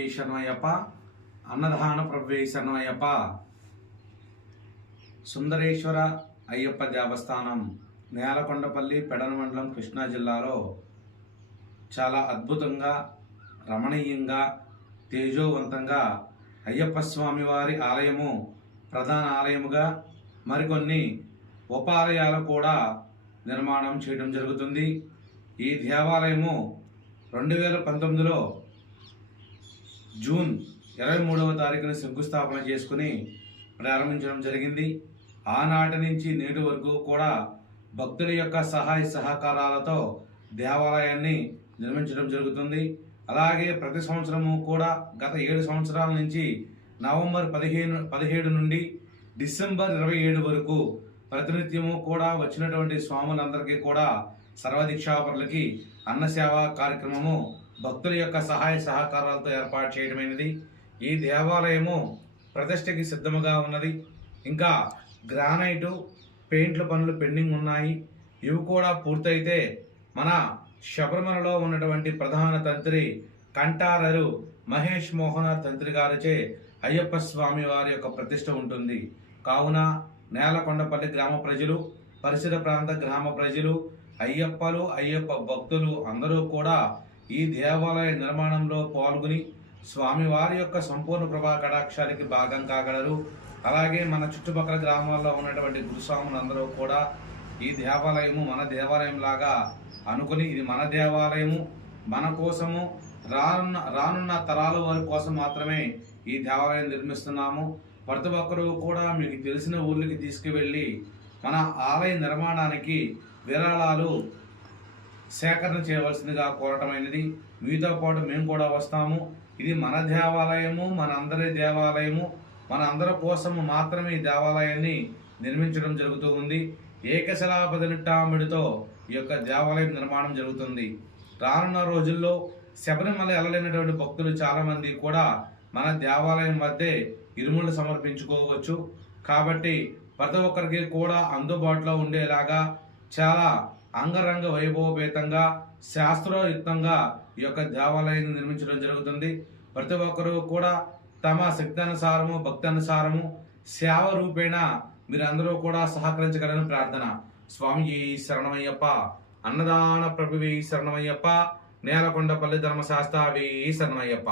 ఏ శరణయ్యప్ప అన్నదాన ప్రభే శరణయ్యప్ప సుందరేశ్వర అయ్యప్ప దేవస్థానం నేలకొండపల్లి పెడన మండలం కృష్ణా జిల్లాలో చాలా అద్భుతంగా రమణీయంగా తేజోవంతంగా అయ్యప్ప స్వామి వారి ఆలయము ప్రధాన ఆలయముగా మరికొన్ని ఉపాలయాలు కూడా నిర్మాణం చేయడం జరుగుతుంది. ఈ దేవాలయము రెండు వేల పంతొమ్మిదిలో జూన్ ఇరవై మూడవ తారీఖున శంకుస్థాపన చేసుకుని ప్రారంభించడం జరిగింది. ఆనాటి నుంచి నేటి వరకు కూడా భక్తుల యొక్క సహాయ సహకారాలతో దేవాలయాన్ని నిర్మించడం జరుగుతుంది. అలాగే ప్రతి సంవత్సరము కూడా గత ఏడు సంవత్సరాల నుంచి నవంబర్ పదిహేను పదిహేడు నుండి డిసెంబర్ ఇరవై ఏడు వరకు ప్రతినిత్యము కూడా వచ్చినటువంటి స్వాములందరికీ కూడా సర్వదీక్షాపరులకి అన్నసేవ కార్యక్రమము భక్తుల యొక్క సహాయ సహకారాలతో ఏర్పాటు చేయడమైనది. ఈ దేవాలయము ప్రతిష్టకి సిద్ధముగా ఉన్నది. ఇంకా గ్రానైటు పెయింట్ల పనులు పెండింగ్ ఉన్నాయి. ఇవి కూడా పూర్తయితే మన శబరిమలలో ఉన్నటువంటి ప్రధాన తంత్రి కంటారరు మహేష్ మోహన తంత్రి గారిచే అయ్యప్ప స్వామి వారి యొక్క ప్రతిష్ట ఉంటుంది. కావున నేలకొండపల్లి గ్రామ ప్రజలు పరిసర ప్రాంత గ్రామ ప్రజలు అయ్యప్పలు అయ్యప్ప భక్తులు అందరూ కూడా ఈ దేవాలయ నిర్మాణంలో పాల్గొని స్వామివారి యొక్క సంపూర్ణ ప్రభా కటాక్షానికి భాగం కాగలరు. అలాగే మన చుట్టుపక్కల గ్రామాల్లో ఉన్నటువంటి గురుస్వాములందరూ కూడా ఈ దేవాలయము మన దేవాలయం లాగా అనుకుని ఇది మన దేవాలయము మన కోసము రానున్న రానున్న తరాల వారి కోసం మాత్రమే ఈ దేవాలయం నిర్మిస్తున్నాము. ప్రతి ఒక్కరూ కూడా మీకు తెలిసిన ఊర్లకి తీసుకువెళ్ళి మన ఆలయ నిర్మాణానికి విరాళాలు సేకరణ చేయవలసిందిగా కోరటమైనది. మీతో పాటు మేము కూడా వస్తాము. ఇది మన దేవాలయము మన అందరి దేవాలయము. మన అందరి కోసం మాత్రమే ఈ దేవాలయాన్ని నిర్మించడం జరుగుతూ ఉంది. ఏకశిలాపదినిట్టామిడితో ఈ యొక్క దేవాలయం నిర్మాణం జరుగుతుంది. రానున్న రోజుల్లో శబరిమల వెళ్ళలేనటువంటి భక్తులు చాలామంది కూడా మన దేవాలయం వద్దే ఇరుములు సమర్పించుకోవచ్చు. కాబట్టి ప్రతి ఒక్కరికి కూడా అందుబాటులో ఉండేలాగా చాలా అంగరంగ వైభవపేతంగా శాస్త్రోయుక్తంగా ఈ యొక్క దేవాలయాన్ని నిర్మించడం జరుగుతుంది. ప్రతి ఒక్కరూ కూడా తమ శక్తి అనుసారము భక్తి అనుసారము సేవ రూపేణ మీరందరూ కూడా సహకరించగలని ప్రార్థన. స్వామి శరణమయ్యప్ప అన్నదాన ప్రభువి శరణమయ్యప్ప నేలకొండపల్లి ధర్మశాస్త్రావి శరణమయ్యప్ప.